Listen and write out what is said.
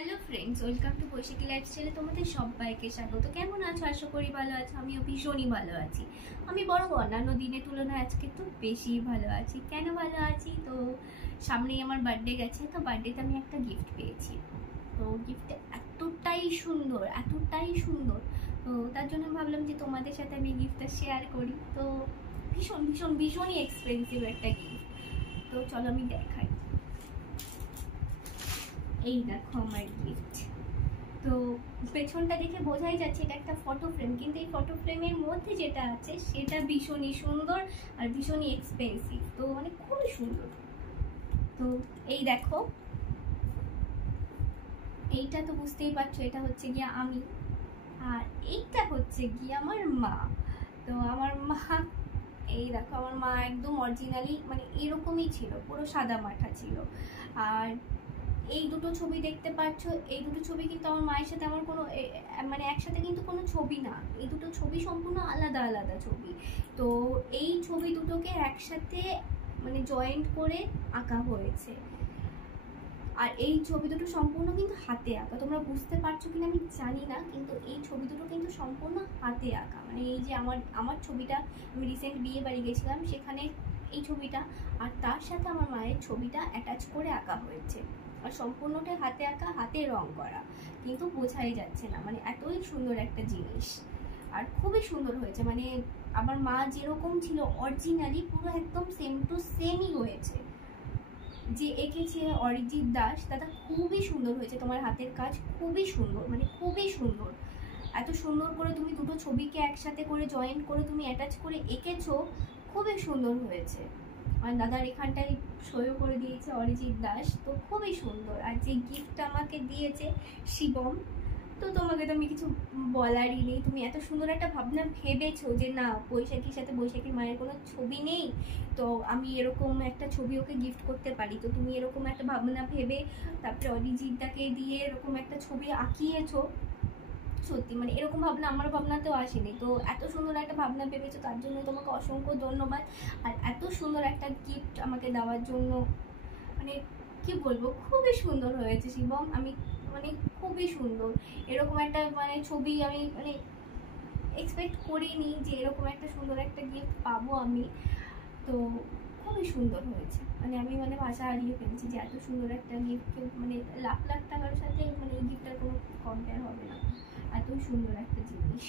Hello friends, welcome to বৈশাখী লাইফস্টাইলে তোমাদের সবাইকে স্বাগত। কেমন আছো? আশা করি ভালো আছো। আমিও ভীষণই ভালো আছি। আমি বরং অন্যান্য দিনের তুলনায় আজকে তো বেশি ভালো আছি। কেন ভালো আছি? তো সামনেই আমার বার্থডে গেছে, তো বার্থডেতে আমি একটা গিফট পেয়েছি। তো গিফটটা এতটাই সুন্দর, এতটাই সুন্দর, তো তার জন্য ভাবলাম যে তোমাদের সাথে আমি গিফটটা শেয়ার করি। তো ভীষণ ভীষণ ভীষণই এক্সপেন্সিভ একটা গিফট। তো চলো আমি দেখাই। এই দেখো আমার গিফট। তো পেছনটা দেখে বোঝাই যাচ্ছে এটা একটা ফটো ফ্রেম, কিন্তু এই ফটো ফ্রেমের মধ্যে যেটা আছে সেটা ভীষণই সুন্দর আর ভীষণই এক্সপেন্সিভ, তো মানে খুবই সুন্দর। তো এই দেখো, এইটা তো বুঝতেই পারছো, এটা হচ্ছে গিয়ে আমি, আর এইটা হচ্ছে গিয়ে আমার মা। তো আমার মা, এই দেখো আমার মা একদম অরিজিনালি মানে এরকমই ছিল, পুরো সাদা মাঠা ছিল। আর এই দুটো ছবি দেখতে পাচ্ছ, এই দুটো ছবি কিন্তু আমার মায়ের সাথে আমার কোনো মানে একসাথে কিন্তু কোনো ছবি না, এই দুটো ছবি সম্পূর্ণ আলাদা আলাদা ছবি। তো এই ছবি দুটোকে একসাথে মানে জয়েন্ট করে আঁকা হয়েছে। আর এই ছবি দুটো সম্পূর্ণ কিন্তু হাতে আঁকা। তোমরা বুঝতে পারছো কিনা আমি জানি না, কিন্তু এই ছবি দুটো কিন্তু সম্পূর্ণ হাতে আঁকা। মানে এই যে আমার ছবিটা, আমি রিসেন্ট বিয়ে বাড়ি গেছিলাম, সেখানে এই ছবিটা আর তার সাথে আমার মায়ের ছবিটা অ্যাটাচ করে আঁকা হয়েছে। আর সম্পূর্ণটাই হাতে আঁকা, হাতে রং করা, কিন্তু বোঝাই যাচ্ছে না, মানে এতই সুন্দর একটা জিনিস। আর খুবই সুন্দর হয়েছে, মানে আমার মা যেরকম ছিল অরিজিনালি পুরো একদম সেম টু সেমই হয়েছে। যে এঁকেছে অরিজিৎ দাস, দাদা খুবই সুন্দর হয়েছে, তোমার হাতের কাজ খুবই সুন্দর, মানে খুবই সুন্দর। এত সুন্দর করে তুমি দুটো ছবিকে একসাথে করে জয়েন্ট করে তুমি অ্যাটাচ করে এঁকেছো, খুবই সুন্দর হয়েছে। আর দাদার এখানটায় সইও করে দিয়েছে অরিজিৎ দাস, তো খুবই সুন্দর। আর যে গিফটটা আমাকে দিয়েছে শিবম, তো তোমাকে তো আমি কিছু বলারই নেই। তুমি এত সুন্দর একটা ভাবনা ভেবেছো যে না, বৈশাখীর সাথে বৈশাখীর মায়ের কোনো ছবি নেই, তো আমি এরকম একটা ছবি ওকে গিফট করতে পারি। তো তুমি এরকম একটা ভাবনা ভেবে তারপরে অরিজিৎদাকে দিয়ে এরকম একটা ছবি আঁকিয়েছো। সত্যি মানে এরকম ভাবনা আমার ভাবনাতেও আসেনি। তো এত সুন্দর একটা ভাবনা ভেবেছো, তার জন্য তোমাকে অসংখ্য ধন্যবাদ। আর এত সুন্দর একটা গিফট আমাকে দেওয়ার জন্য, মানে কি বলবো, খুবই সুন্দর হয়েছে শিবম। আমি মানে খুবই সুন্দর এরকম একটা মানে ছবি আমি মানে এক্সপেক্ট করিনি যে এরকম একটা সুন্দর একটা গিফট পাবো আমি। তো খুবই সুন্দর হয়েছে, মানে আমি মানে ভাষা হারিয়ে ফেলছি যে এত সুন্দর একটা গিফট কেউ মানে লাখ লাখ টাকার সাথে মানে এই গিফটটার কোনো কম্পেয়ার হবে না। এতই সুন্দর একটা জিনিস।